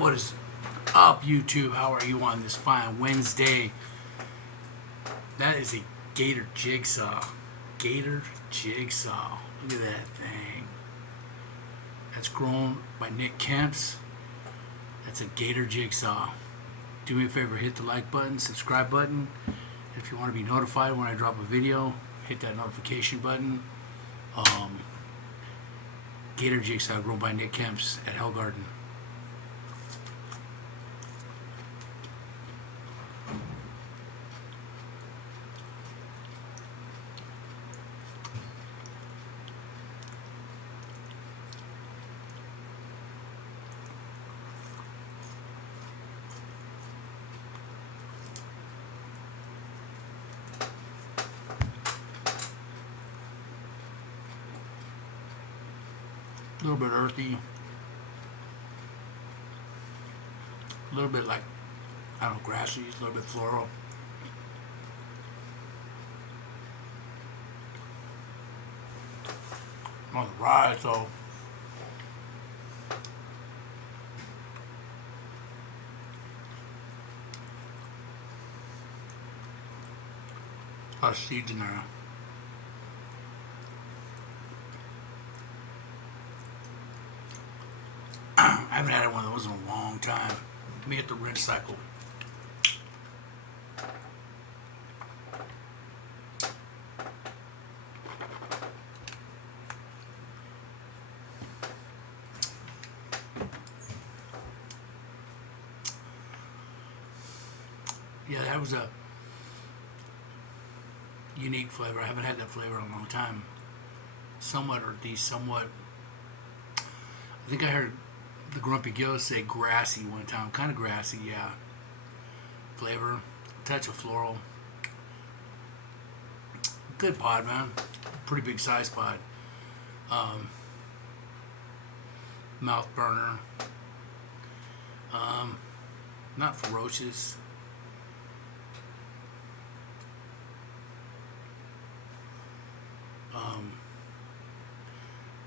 What is up, YouTube? How are you on this fine Wednesday? That is a Gator Jigsaw. Gator Jigsaw. Look at that thing. That's grown by Nick Kemp's. That's a Gator Jigsaw. Do me a favor, hit the like button, subscribe button. If you want to be notified when I drop a video, hit that notification button. Gator Jigsaw grown by Nick Kemp's at Hell Garden. A little bit earthy, a little bit like, I don't know, grassy, a little bit floral. On the rye, so a lot of seeds in there. I haven't had one of those in a long time. Let me hit the rinse cycle. Yeah, that was a unique flavor. I haven't had that flavor in a long time. Somewhat earthy, somewhat. I think I heard the Grumpy Ghost say grassy one time. Kind of grassy, yeah. Flavor, a touch of floral. Good pod, man. Pretty big size pod. Mouth burner. Not ferocious.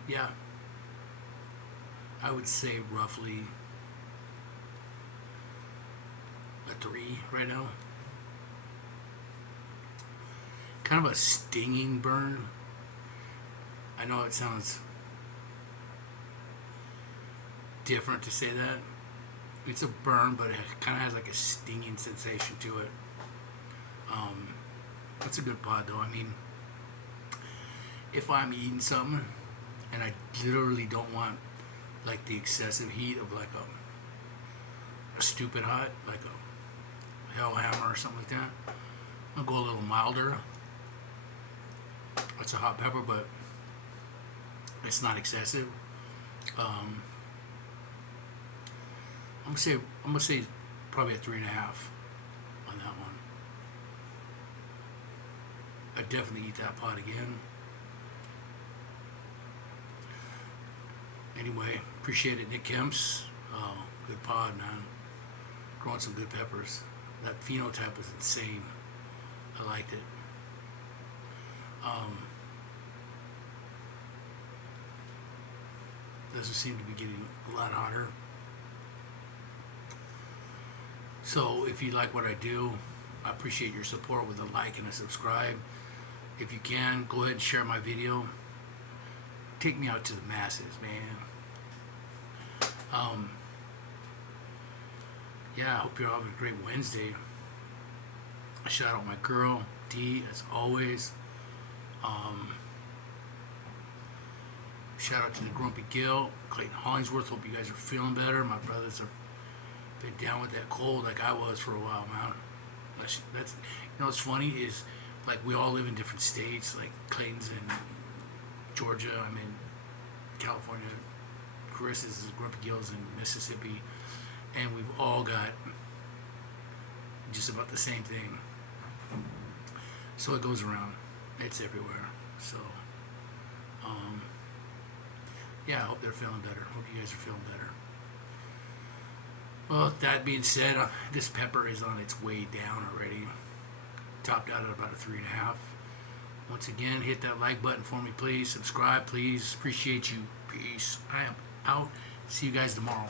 Yeah. I would say roughly a 3 right now. Kind of a stinging burn. I know it sounds different to say that. It's a burn, but it kind of has like a stinging sensation to it. It's a good pod though. I mean, if I'm eating something and I literally don't want like the excessive heat of like a stupid hot, like a hellhammer or something like that, I'll go a little milder. It's a hot pepper, but it's not excessive. I'm gonna say probably a 3.5 on that one. I'd definitely eat that pot again. Anyway, appreciate it, Nick Kemp's. Good pod, man. Growing some good peppers. That phenotype was insane. I liked it. Doesn't seem to be getting a lot hotter. So if you like what I do, I appreciate your support with a like and a subscribe. If you can, go ahead and share my video. Take me out to the masses, man. Yeah, I hope you're having a great Wednesday. I shout out my girl, D, as always. Shout out to the Grumpy Gill, Clayton Hollingsworth. Hope you guys are feeling better. My brothers have been down with that cold like I was for a while, man. That's you know what's funny is like we all live in different states. Like Clayton's in Georgia, I'm in California, Chris is Grumpy Gill's in Mississippi, and we've all got just about the same thing. So it goes around. It's everywhere. So, yeah, I hope they're feeling better. Hope you guys are feeling better. Well, that being said, this pepper is on its way down already. Topped out at about a 3.5. Once again, hit that like button for me, please. Subscribe, please. Appreciate you. Peace. I am out. See you guys tomorrow.